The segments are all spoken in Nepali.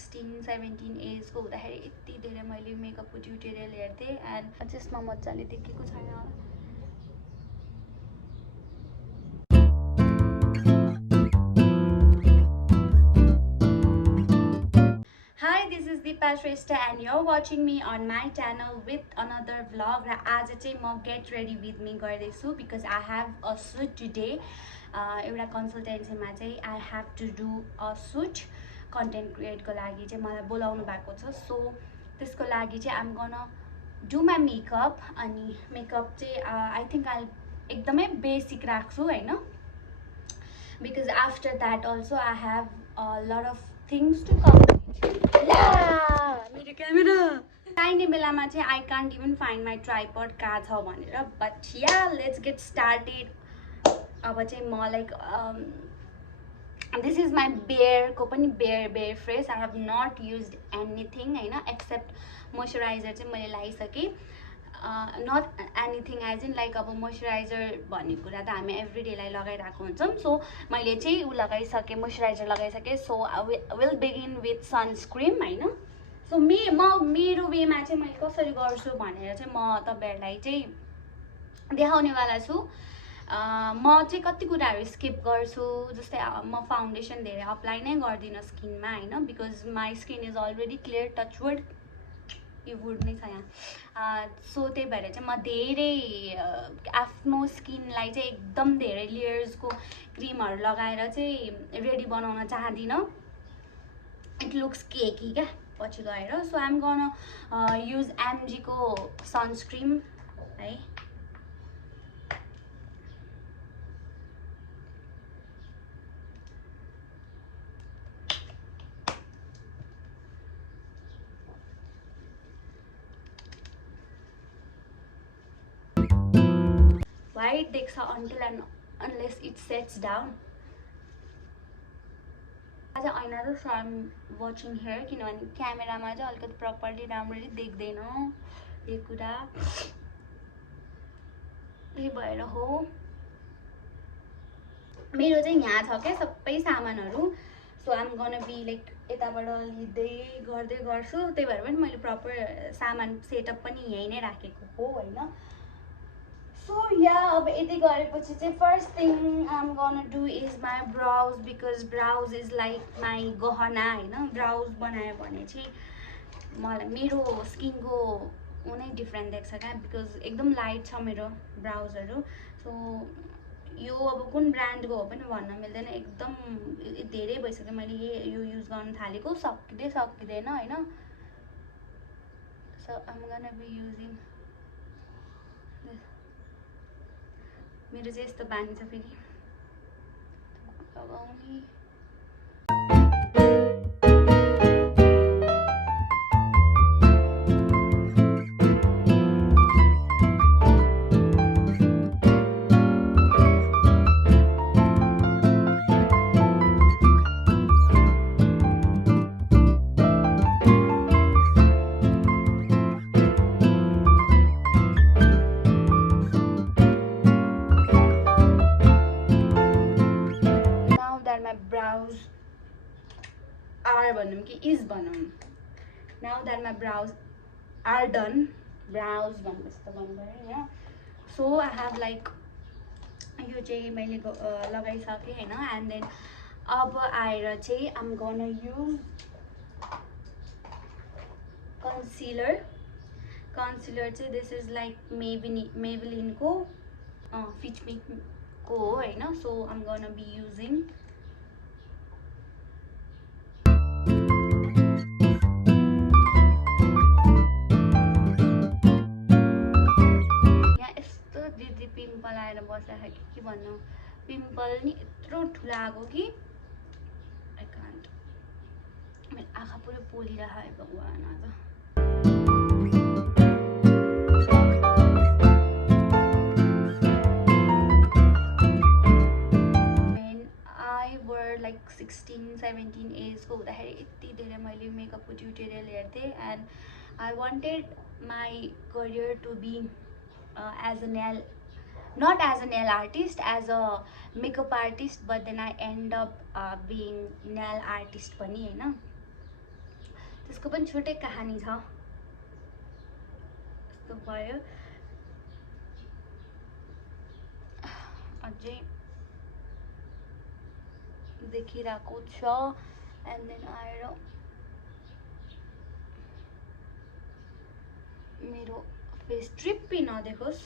16-17 एजको हुँदाखेरि यति धेरै मैले मेकअपको ट्युटोरियल हेर्थेँ एन्ड त्यसमा मजाले देखेको छैन होला। Hi, this is Deepa Shrestha and you're watching me on my channel with another vlog. र आज चाहिँ म get ready with me गर्दैछु because I have a shoot today. एउटा कन्सल्टेन्सीमा चाहिँ I have to do a shoot. Content क्रिएटको लागि चाहिँ मलाई बोलाउनु भएको छ। सो त्यसको लागि चाहिँ I'm gonna do my makeup अनि मेकअप चाहिँ I think I'll एकदमै बेसिक राख्छु हैन, because after that also I have a lot of things to complete. मेरो क्यामेरा चाहिने बेलामा चाहिँ I can't even find my tripod कहाँ छ भनेर, but yeah, let's get started. अब चाहिँ म like this is my bare को पनि bare face. I have not used anything हैन except moisturizer चाहिँ मैले लगाइसके. Not anything as in like अब मोइस्चराइजर भन्ने कुरा त हामी एभ्रीडे लाई लगाइरहेको हुन्छौँ. सो मैले चाहिँ उ लगाइसके, मोइस्चराइजर लगाइसके. So I will begin with sunscreen हैन. सो मेरो वेमा चाहिँ मैले कसरी गर्छु भनेर चाहिँ म तपाईहरुलाई चाहिँ देखाउनेवाला छु. म चाहिँ कति कुराहरु स्किप गर्छु, जस्तै म फाउन्डेसन धेरै अप्लाई नै गर्दिन स्किनमा हैन, because my skin is already clear, touchwood यो वुड नै छ यहाँ. सो त्यही भएर चाहिँ म धेरै आफ्नो स्किनलाई चाहिँ एकदम धेरै लेयर्सको क्रिमहरु लगाएर चाहिँ रेडी बनाउन चाहदिन. इट लुक्स केकी क्या पछि गएर. So I am gonna use MG को सनस्क्रिन है. White देख्छ until and unless it sets down. आज ऐना र so I'm watching here किनभने क्यामेरामा चाहिँ अलिकति प्रपरली राम्ररी देख्दैन यो कुरा. यही भएर हो मेरो चाहिँ यहाँ छ के सबै सामानहरु. So I am gonna be like यताबाट लिँदै गर्दै गर्छु. त्यही भएर पनि मैले प्रपर सामान सेटअप पनि यही नै राखेको हो हैन. So yeah, अब यति गरेपछि चाहिँ first thing I'm gonna do is my brows, because brows is like my गहना हैन. brows बनायो भने चाहिँ मलाई मेरो स्किनको उनै डिफरेन्ट देख्छ क्या, बिकज एकदम लाइट छ मेरो ब्राउजहरु. सो यो अब कुन ब्रान्डको हो पनि भन्न मिल्दैन, एकदम धेरै भइसक्यो मैले यो युज गर्न थालेको, सकिँदैन हैन. So I'm gonna be using this. मेरो चाहिँ यस्तो बानी छ फेरि लगाउने. Brows are भनौं कि is भनौं. Now that my brows are done, brows भन्नुस् त भन्नु हैन. So I have like यो चाहिँ मैले लगाइसके हैन. and then अब आएर चाहिँ I'm gonna use concealer. चाहिँ this is like Maybelline को Fit Me को हो हैन. So I'm gonna be using pimple आएर बसिरहेको के भन्नु. पिम्पल नि यत्रो ठुलो आको कि आई कान्ट. मेरो आँखा पुरै पोलिरहेको है भगवान. आज when I were like 16-17 एजको हुँदाखेरि यति धेरै मैले मेकअपको ट्युटोरियल हेर्थेँ. and I wanted my career to be as a not as a nail artist, as a makeup artist, but then I end up being nail artist पनि हैन. त्यसको पनि छुट्टै कहानी छ। यस्तो भयो। अझै देखिरहेको छ। एन्ड देन आएर मेरो फेस ट्रिप्पी नदेखोस्,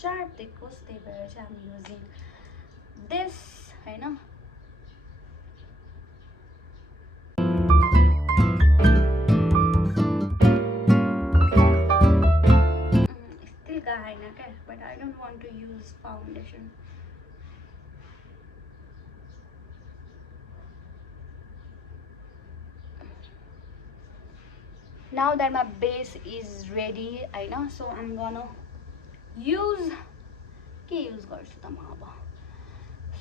सार्प देखोस्, त्यही भएर चाहिँ हामी युजिङ दिस हैन। Still gahina क्या, but I don't want to use foundation. Now that my base is ready, I know, so I'm gonna use garchu ta ma aba.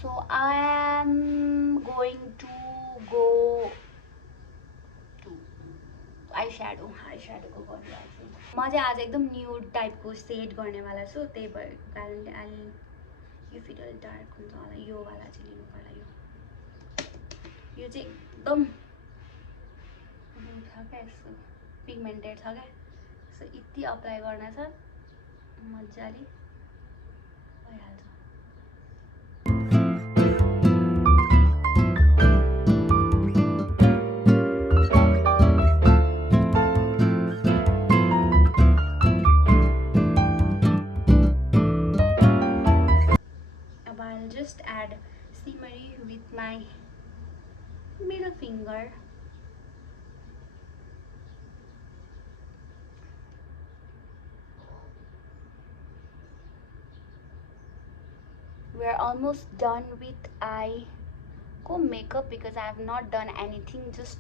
So I am going to go to eyeshadow को गरिरहेको छु। म चाहिँ आज एकदम न्यूड टाइपको सेड गर्नेवाला छु, त्यही भएको कारणले अहिले यो फेरि अलिक डार्क हुन्छ होला, यो वाला चाहिँ लिनु पर्ला। यो चाहिँ एकदम छ क्या, यस्तो पिगमेन्टेड छ क्या, सो यति अप्लाई गर्न छ मजाले भइहाल्छ। I'll just add shimmery with my middle finger. We are almost done with eye ko makeup because I have not done anything. Just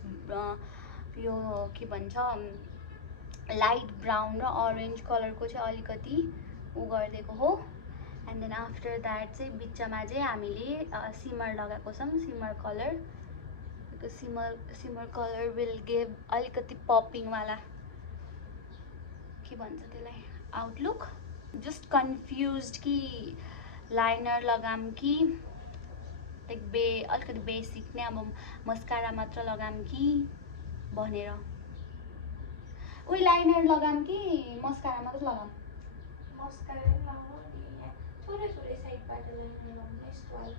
यो के भन्छ लाइट ब्राउन र ऑरेंज कलर को चाहिँ अलिकति उ गर्दिएको हो। एन्ड देन आफ्टर द्याट चाहिँ बिचमा चाहिँ हामीले सिमर लगाएको छौँ, shimmer colour, because shimmer colour will give अलिकति पपिङ वाला के भन्छ त्यसलाई आउटलुक। जस्ट कन्फ्युज्ड कि लाइनर लगाम कि लाइक अलिकति बेसिक नै अब मस्कारा मात्र लगाम कि भनेर। उही लाइनर लगाम कि मस्कारा मात्र लगाम? मस्कारा नै लगाउनु नि, थोरै थोरै साइडबाट लाइनर लगाउनु यस्तो वाला।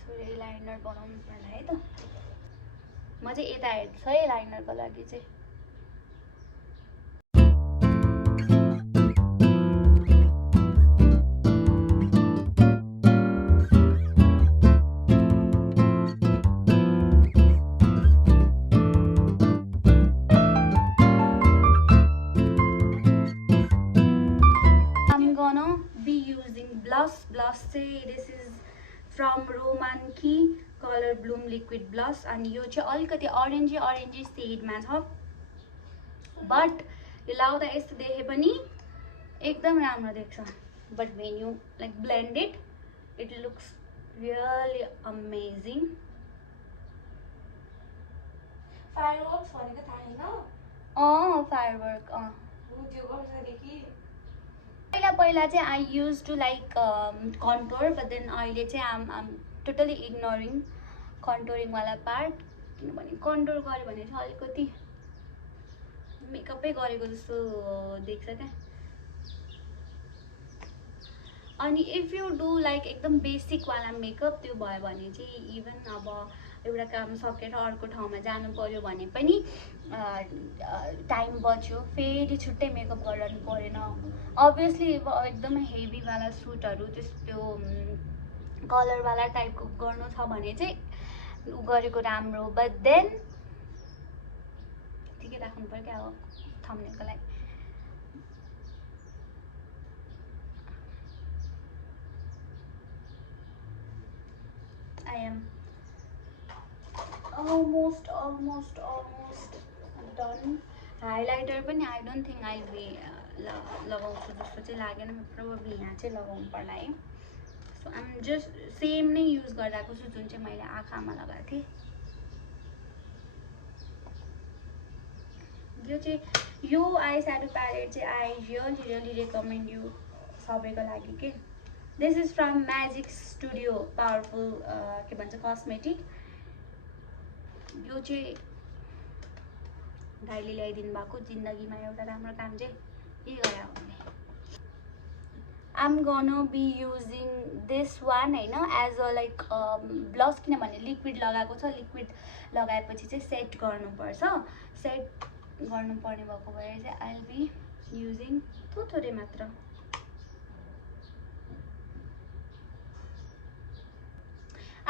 थोरै लाइनर बनाउनु पर्ला है त। म चाहिँ यता हेर्छु है लाइनरको लागि चाहिँ। Blush चाहिँ this is from Roman Key Color Bloom Liquid Blush, अनि यो चाहिँ अलिकति ऑरेन्जी सेडमा छ, बट यो लाउँदा यस्तो देखे पनि एकदम राम्रो देख्छ, but when you like blend it looks really amazing. Fireworks भनेको थाहा हैन? फायरवर्क त्यो गर्छ देखि पहिला चाहिँ I use to like contour, but then अहिले चाहिँ आम टोटली इग्नोरिङ कन्टोरिङ वाला पार्ट, किनभने कन्टोर गऱ्यो भने चाहिँ अलिकति मेकअपै गरेको जस्तो देख्छ क्या। अनि इफ यु डु लाइक एकदम बेसिक वाला मेकअप त्यो भयो भने चाहिँ इभन अब एउटा काम सकेर अर्को ठाउँमा जानु पर्यो भने पनि टाइम बच्यो, फेरि छुट्टै मेकअप गर्नु परेन। अभियसली एकदम हेभी वाला सुटहरू त्यस्तो कलर वाला टाइपको गर्नु छ भने चाहिँ उ गरेको राम्रो, बट देन ठिकै राख्नु पर्यो क्या अब थम्नेलको लागि। I am almost done. Highlighter पनि I don't think I'll be लगाउँछु जस्तो चाहिँ लागेन, प्रोबेबली यहाँ चाहिँ लगाउनु पर्ला है। सो आम जस्ट सेम नै युज गरिरहेको छु जुन चाहिँ मैले आँखामा लगाएको थिएँ। यो चाहिँ यो आई स्याडो प्यालेट चाहिँ आई रियली रेकमेन्ड यु सबैको लागि के। This is from magic studio powerful के भन्छ कस्मेटिक। यो चाहिँ दाइले ल्याइदिनु भएको जिन्दगीमा एउटा राम्रो काम चाहिँ के गरे भने I'm gonna be using this one हैन एज अ लाइक ब्लस किनभने लिक्विड लगाएको छ लिक्विड लगाएपछि चाहिँ सेट गर्नुपर्छ सेट गर्नुपर्ने भएको भएर चाहिँ आई विल बी युजिङ थोरै मात्र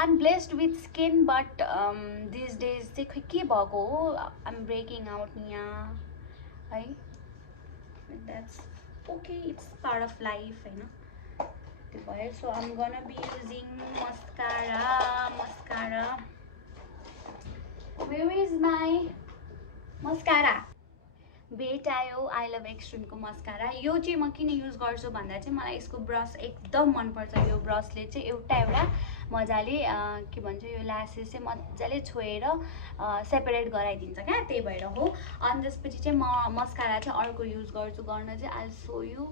I'm blessed with skin but these days चाहिँ खै के भएको हो I'm breaking out यहाँ है that's okay it's part of life हैन त्यो भयो so I'm gonna be using mascara where is my mascara भेट आयो आई लभ एक्सट्रिमको मस्कारा यो चाहिँ म किन युज गर्छु भन्दा चाहिँ मलाई यसको ब्रस एकदम मनपर्छ यो ब्रसले चाहिँ एउटा मजाले के भन्छ यो ल्यासेस चाहिँ मजाले छोएर सेपरेट गराइदिन्छ क्या त्यही भएर हो अनि त्यसपछि चाहिँ म मस्कारा चाहिँ अर्को युज गर्छु गर्न चाहिँ आई सो यु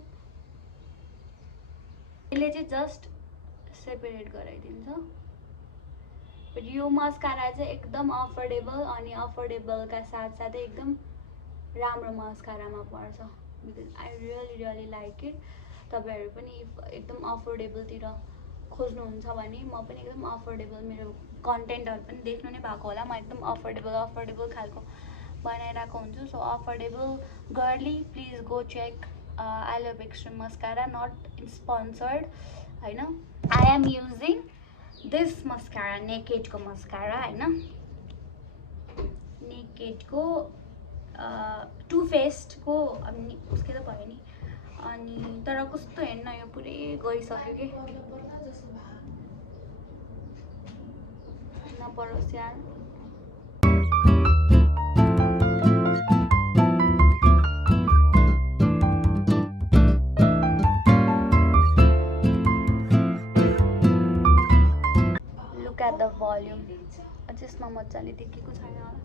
यसले चाहिँ जस्ट सेपरेट गराइदिन्छ बट यो मस्कारा चाहिँ एकदम अफोर्डेबल अनि अफोर्डेबलका साथसाथै एकदम राम्रो मस्कारामा पर्छ because I really like it तपाईँहरू पनि एकदम अफोर्डेबलतिर खोज्नुहुन्छ भने म पनि एकदम अफोर्डेबल मेरो कन्टेन्टहरू पनि देख्नु नै भएको होला म एकदम अफोर्डेबल खालको बनाइरहेको हुन्छु so affordable girly please go check I love extreme mascara not sponsored हैन I am using this mascara नेकेडको मस्कारा हैन नेकेडको टु फेस्टको अनि उसके त भयो नि अनि तर कस्तो हेर्न यो पुरै गइसक्यो कि नपरोस् यार लुक एट द भोल्युम त्यसमा मजाले देखेको छैन होला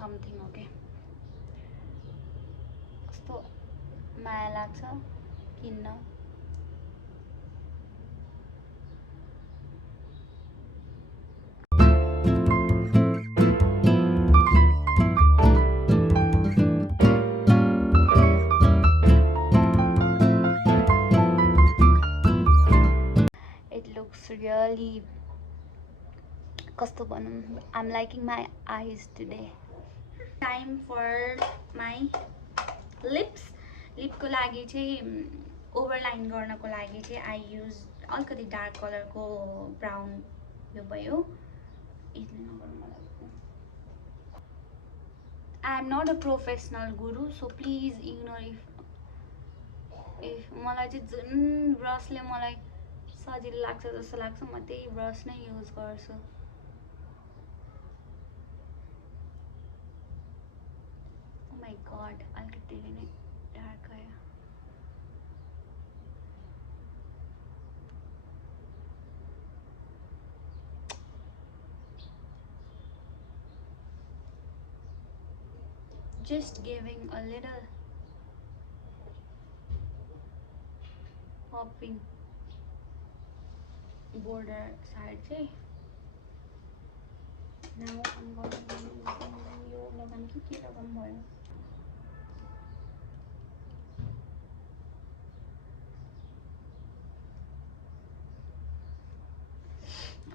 समथिङ हो के कस्तो माया लाग्छ किन्न it looks really कस्तो भनौँ I'm liking my eyes today time for my lips लिपको लागि चाहिँ ओभरलाइन गर्नको लागि चाहिँ आई युज अलिकति डार्क कलरको ब्राउन यो भयो I am not a professional गुरु सो प्लिज इग्नोर इफ मलाई चाहिँ जुन ब्रसले मलाई सजिलो लाग्छ जस्तो लाग्छ म त्यही ब्रस नै युज गर्छु ओ माय गॉड अलिकति नै डार्क आयो just giving a little popping border side say now I'm going to be using यो लगाम के लगाम भयो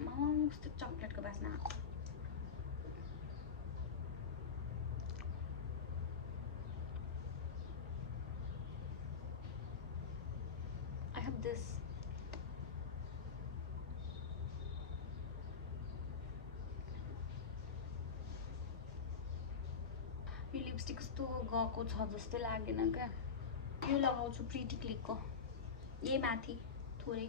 मस्त चकलेटको बास्ना I have this यो लिपस्टिक कस्तो गएको छ जस्तो लागेन क्या यो लगाउँछु प्रिटी क्लिकको यही माथि थोरै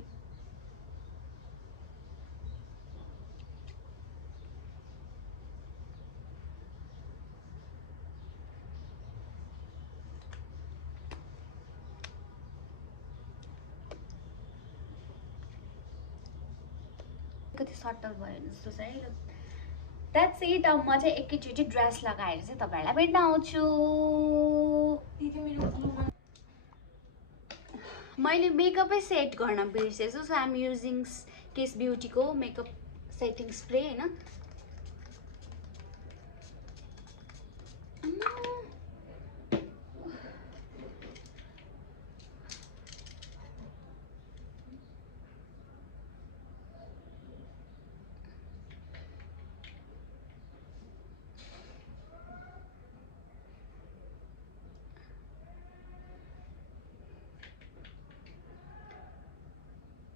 अलिकति सटल भयो जस्तो छ है। That's it. अब म चाहिँ एकैचोटि ड्रेस लगाएर चाहिँ तपाईँहरूलाई भेट्न आउँछु। मैले मेकअपै सेट गर्न बिर्सेछु, सो आइएम युजिङ केस ब्युटीको मेकअप सेटिङ स्प्रे होइन।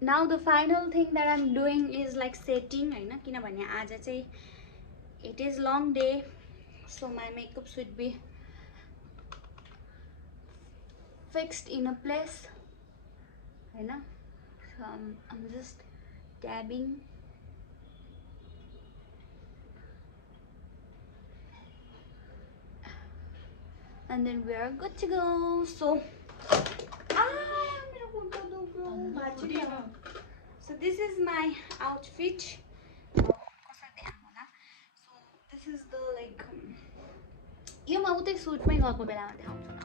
Now the final thing that I'm doing is like setting होइन, किनभने आज चाहिँ it is long day, so my makeup should be fixed in a place होइन. So I'm just dabbing. And then we are good to go. So so this is my outfit. So this is the like यो म उतै सुटमै गएको बेलामा देखाउँछु न.